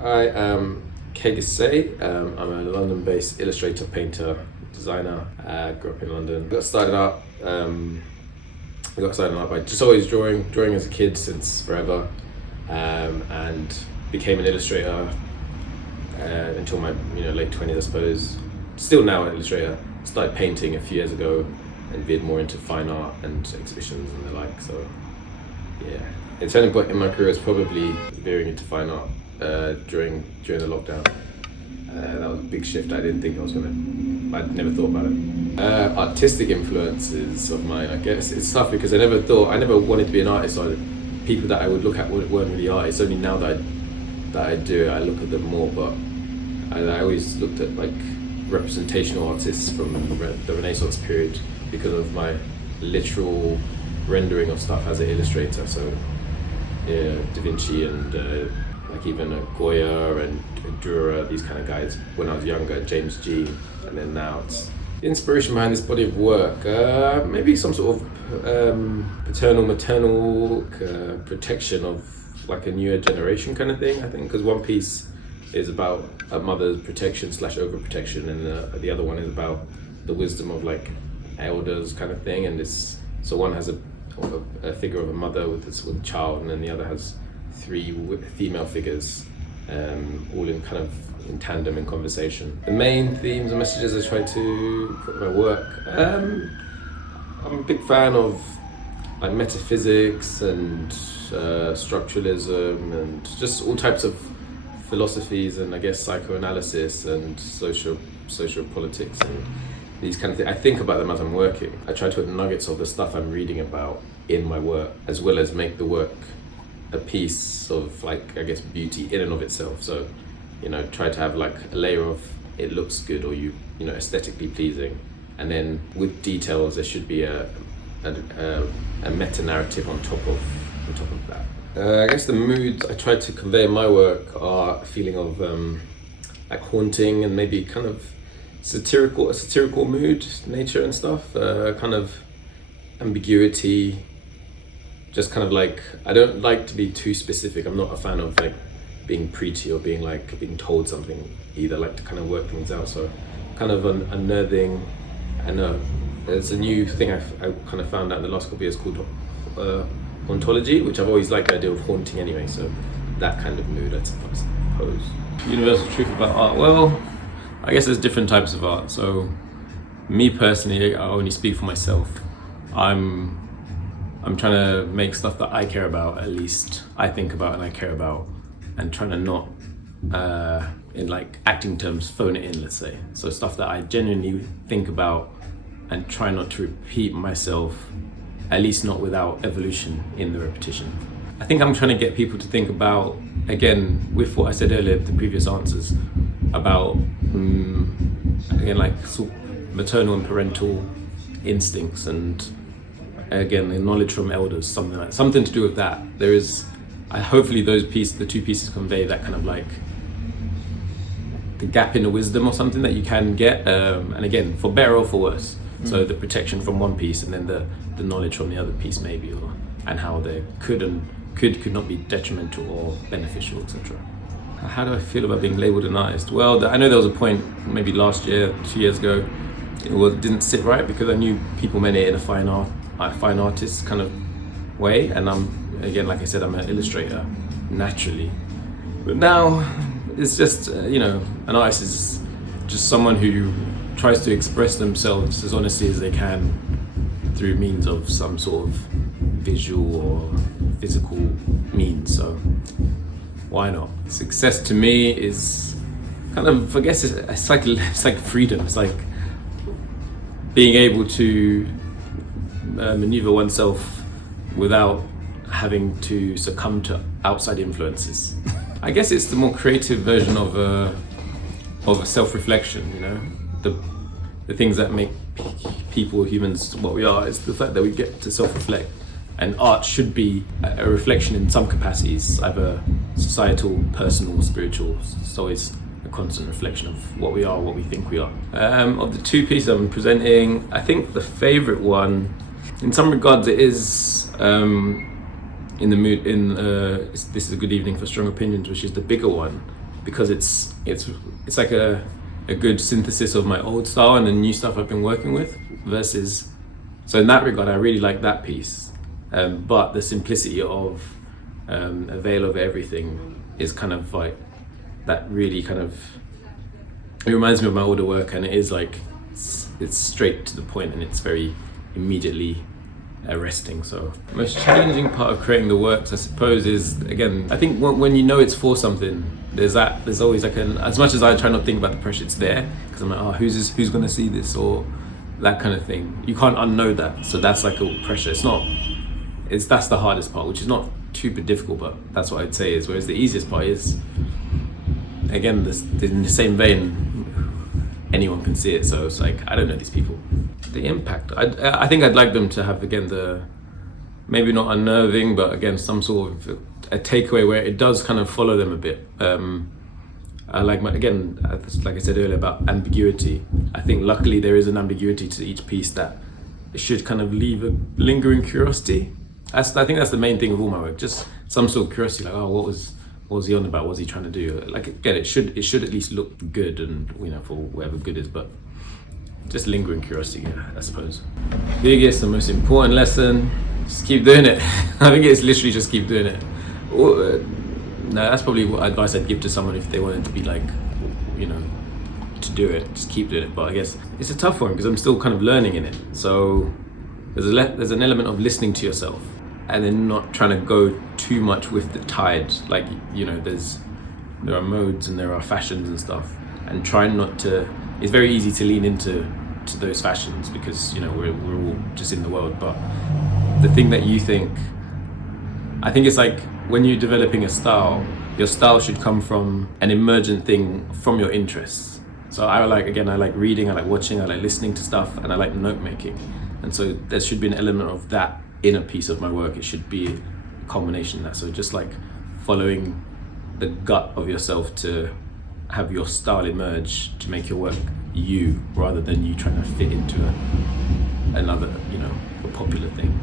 I am Gasei. I'm a London-based illustrator, painter, designer. Grew up in London. Got started out by just always drawing as a kid since forever, and became an illustrator until my late 20s, I suppose. Still now an illustrator. Started painting a few years ago and veered more into fine art and exhibitions and the like. So yeah, a turning point in my career is probably veering into fine art during the lockdown. That was a big shift. I'd never thought about it. Artistic influences of mine, I guess it's tough because I never wanted to be an artist. Or people that I would look at weren't really artists. Only now that I do it, I look at them more. But I always looked at like representational artists from the Renaissance period because of my literal rendering of stuff as an illustrator. So yeah, Da Vinci and like even Goya and Dürer, these kind of guys when I was younger, James G, and then now it's the inspiration behind this body of work. Maybe some sort of paternal, maternal protection of like a newer generation kind of thing, I think, because one piece is about a mother's protection / overprotection, and the other one is about the wisdom of like elders kind of thing. And so one has a figure of a mother with a child, and then the other has 3 female figures, all in tandem in conversation. The main themes and messages I try to put in my work. I'm a big fan of like metaphysics and structuralism and just all types of philosophies, and I guess psychoanalysis and social politics and these kind of things. I think about them as I'm working. I try to put nuggets of the stuff I'm reading about in my work, as well as make the work a piece of like, I guess, beauty in and of itself. So, try to have like a layer of it looks good or aesthetically pleasing, and then with details there should be a meta narrative on top of that. I guess the moods I try to convey in my work are a feeling of like haunting and maybe kind of satirical mood, nature and stuff, kind of ambiguity. Just kind of like, I don't like to be too specific. I'm not a fan of like being preachy or being told something either. I like to kind of work things out. So kind of unnerving. And there's a new thing I kind of found out in the last couple of years called hauntology, which I've always liked the idea of haunting anyway. So that kind of mood, I suppose. Universal truth about art. Well, I guess there's different types of art. So me personally, I only speak for myself. I'm trying to make stuff that I care about, at least I think about and I care about, and trying to not, in like acting terms, phone it in, let's say. So stuff that I genuinely think about and try not to repeat myself, at least not without evolution in the repetition. I think I'm trying to get people to think about, again, with what I said earlier, the previous answers, about, again, like sort of maternal and parental instincts, and again, the knowledge from elders, something to do with that. There is, hopefully the 2 pieces convey that kind of like the gap in the wisdom or something that you can get, and again, for better or for worse. So the protection from one piece, and then the knowledge from the other piece maybe, and how they could not be detrimental or beneficial, etc. How do I feel about being labelled an artist? Well, I know there was a point maybe last year, 2 years ago, it didn't sit right because I knew people meant it in a fine artist kind of way, and I'm, again, like I said, I'm an illustrator naturally. But now it's just, an artist is just someone who tries to express themselves as honestly as they can through means of some sort of visual or physical means. So why not? Success to me is kind of, I guess it's like freedom. It's like being able to maneuver oneself without having to succumb to outside influences. I guess it's the more creative version of a self-reflection, the things that make people, humans, what we are, is the fact that we get to self-reflect. And art should be a reflection in some capacities, either societal, personal, spiritual. It's always a constant reflection of what we are, what we think we are. Of the 2 pieces I'm presenting, I think the favorite one, in some regards, it is in the mood. This is a good evening for strong opinions, which is the bigger one, because it's like a good synthesis of my old style and the new stuff I've been working with, versus, so in that regard I really like that piece, but the simplicity of a veil over everything is kind of like that really kind of, it reminds me of my older work, and it is like it's straight to the point and it's very immediately arresting. So the most challenging part of creating the works, I suppose, is, again, I think when you know it's for something, there's always like as much as I try not to think about the pressure, it's there, because I'm like, oh, who's going to see this, or that kind of thing. You can't unknow that, so that's like a pressure. That's the hardest part, which is not too difficult, but that's what I'd say is, whereas the easiest part is, again, in the same vein, anyone can see it, so it's like, I don't know these people. The impact, I think I'd like them to have, again, the maybe not unnerving, but again, some sort of a takeaway where it does kind of follow them a bit. I like like I said earlier about ambiguity. I think luckily there is an ambiguity to each piece that should kind of leave a lingering curiosity. I think that's the main thing of all my work, just some sort of curiosity, like, oh, what was he on about? What was he trying to do? Like, again, it should at least look good, and for whatever good is, but just lingering curiosity, I suppose. Biggest and most important lesson, just keep doing it. I think it's literally just keep doing it. No, that's probably what advice I'd give to someone if they wanted to be like, to do it, just keep doing it. But I guess it's a tough one because I'm still kind of learning in it. So there's an element of listening to yourself and then not trying to go too much with the tide. Like, there are modes and there are fashions and stuff, and trying not to, it's very easy to lean into those fashions because, we're all just in the world. But the thing that you think, I think it's like when you're developing a style, your style should come from an emergent thing from your interests. So I like reading, I like watching, I like listening to stuff, and I like note making. And so there should be an element of that in a piece of my work. It should be a combination of that. So just like following the gut of yourself to have your style emerge to make your work you, rather than you trying to fit into another, a popular thing.